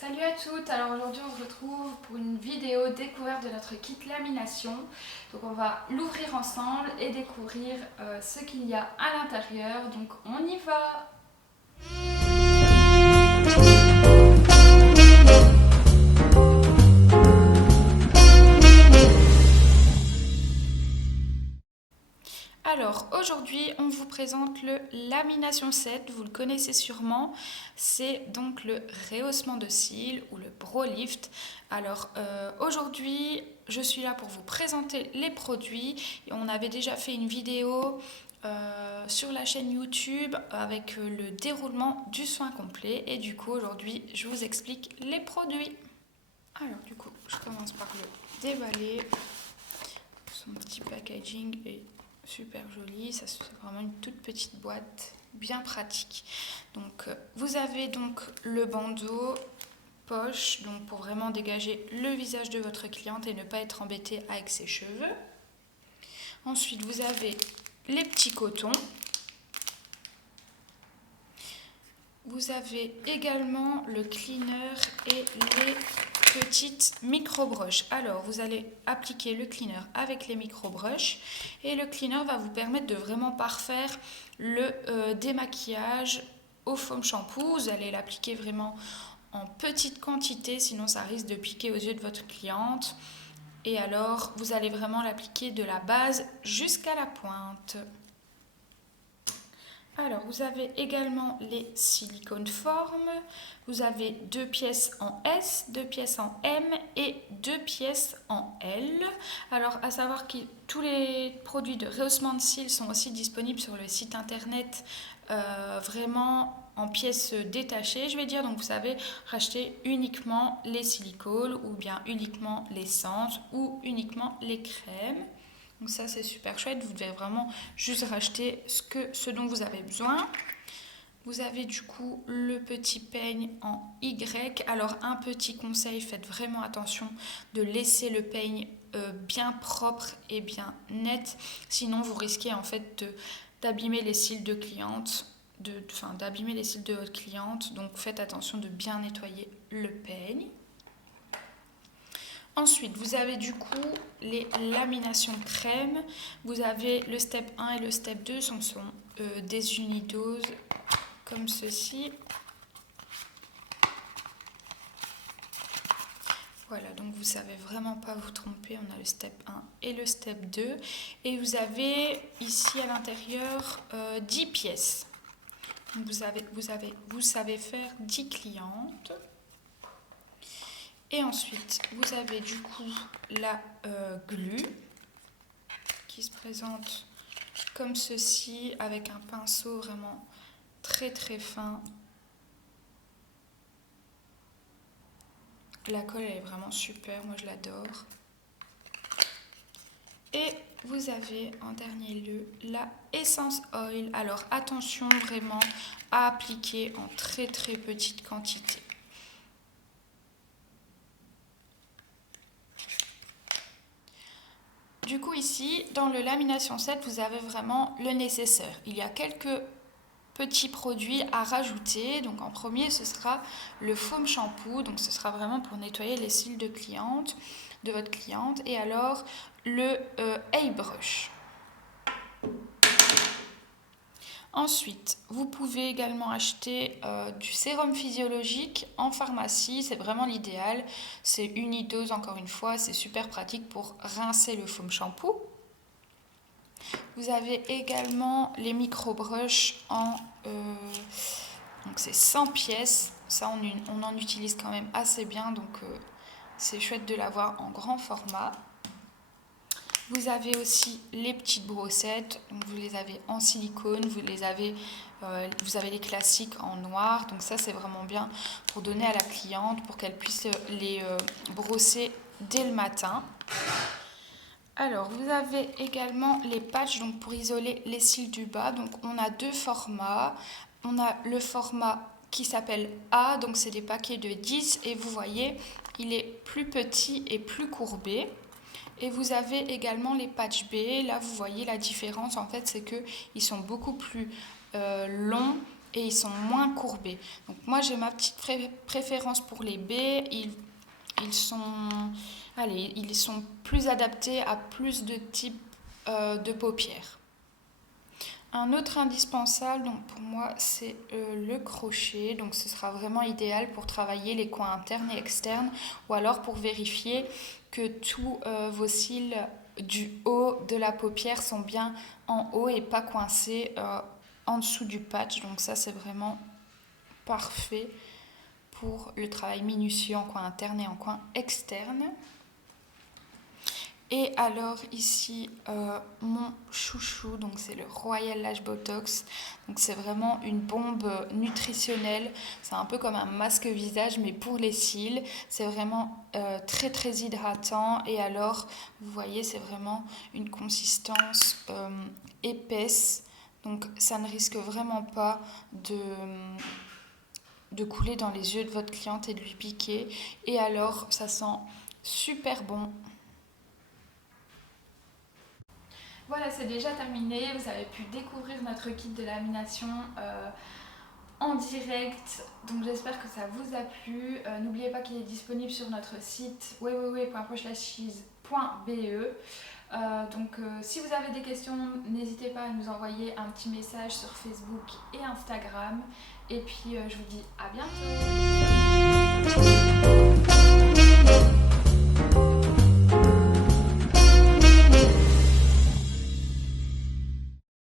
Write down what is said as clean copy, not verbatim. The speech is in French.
Salut à toutes, alors aujourd'hui on se retrouve pour une vidéo découverte de notre kit lamination. Donc on va l'ouvrir ensemble et découvrir ce qu'il y a à l'intérieur. Donc on y va! Alors aujourd'hui on vous présente le lamination set, vous le connaissez sûrement, c'est donc le rehaussement de cils ou le brow lift. Alors aujourd'hui je suis là pour vous présenter les produits et on avait déjà fait une vidéo sur la chaîne YouTube avec le déroulement du soin complet et du coup aujourd'hui je vous explique les produits. Alors du coup je commence par le déballer, son petit packaging est super joli, ça c'est vraiment une toute petite boîte bien pratique. Donc vous avez donc le bandeau poche, donc pour vraiment dégager le visage de votre cliente et ne pas être embêté avec ses cheveux. Ensuite vous avez les petits cotons. Vous avez également le cleaner et les petites micro-brushes. Alors, vous allez appliquer le cleaner avec les micro-brushes et le cleaner va vous permettre de vraiment parfaire le démaquillage au foam shampoo. Vous allez l'appliquer vraiment en petite quantité, sinon ça risque de piquer aux yeux de votre cliente. Et alors, vous allez vraiment l'appliquer de la base jusqu'à la pointe. Alors, vous avez également les silicones formes. Vous avez 2 pièces en S, 2 pièces en M et 2 pièces en L. Alors, à savoir que tous les produits de rehaussement de cils sont aussi disponibles sur le site internet vraiment en pièces détachées, je vais dire. Donc, vous savez racheter uniquement les silicones ou bien uniquement l'essence ou uniquement les crèmes. Donc ça c'est super chouette, vous devez vraiment juste racheter ce dont vous avez besoin. Vous avez du coup le petit peigne en Y. Alors un petit conseil, faites vraiment attention de laisser le peigne bien propre et bien net. Sinon vous risquez en fait d'abîmer les cils de cliente. D'abîmer les cils de votre cliente. Donc faites attention de bien nettoyer le peigne. Ensuite, vous avez du coup les laminations crème. Vous avez le step 1 et le step 2, ce sont des unidoses comme ceci. Voilà, donc vous ne savez vraiment pas vous tromper. On a le step 1 et le step 2. Et vous avez ici à l'intérieur 10 pièces. Donc vous savez faire 10 clientes. Et ensuite, vous avez du coup la glue qui se présente comme ceci avec un pinceau vraiment très très fin. La colle elle est vraiment super, moi je l'adore. Et vous avez en dernier lieu la Essence Oil. Alors attention vraiment à appliquer en très très petite quantité. Du coup ici, dans le lamination set, vous avez vraiment le nécessaire. Il y a quelques petits produits à rajouter. Donc en premier, ce sera le foam shampoo. Donc ce sera vraiment pour nettoyer les cils de votre cliente. Et alors le airbrush. Ensuite, vous pouvez également acheter du sérum physiologique en pharmacie, c'est vraiment l'idéal. C'est unidose encore une fois, c'est super pratique pour rincer le foam shampoo. Vous avez également les micro-brushes donc c'est 100 pièces. Ça, on en utilise quand même assez bien, donc c'est chouette de l'avoir en grand format. Vous avez aussi les petites brossettes, donc vous les avez en silicone, vous avez les classiques en noir, donc ça c'est vraiment bien pour donner à la cliente, pour qu'elle puisse les brosser dès le matin. Alors vous avez également les patchs donc pour isoler les cils du bas, donc on a 2 formats, on a le format qui s'appelle A, donc c'est des paquets de 10 et vous voyez il est plus petit et plus courbé. Et vous avez également les patchs B. Là, vous voyez la différence. En fait, c'est qu'ils sont beaucoup plus longs et ils sont moins courbés. Donc moi j'ai ma petite préférence pour les B. Ils sont plus adaptés à plus de types de paupières. Un autre indispensable, donc pour moi, c'est le crochet. Donc ce sera vraiment idéal pour travailler les coins internes et externes, ou alors pour vérifier que tous vos cils du haut de la paupière sont bien en haut et pas coincés en dessous du patch. Donc ça, c'est vraiment parfait pour le travail minutieux en coin interne et en coin externe. Et alors ici mon chouchou, donc c'est le Royal Lash Botox. Donc c'est vraiment une bombe nutritionnelle. C'est un peu comme un masque visage mais pour les cils. C'est vraiment très très hydratant. Et alors vous voyez, c'est vraiment une consistance épaisse. Donc ça ne risque vraiment pas de couler dans les yeux de votre cliente et de lui piquer. Et alors ça sent super bon. Voilà, c'est déjà terminé. Vous avez pu découvrir notre kit de lamination en direct. Donc j'espère que ça vous a plu. N'oubliez pas qu'il est disponible sur notre site www.pochlashes.be. Si vous avez des questions, n'hésitez pas à nous envoyer un petit message sur Facebook et Instagram. Et puis je vous dis à bientôt.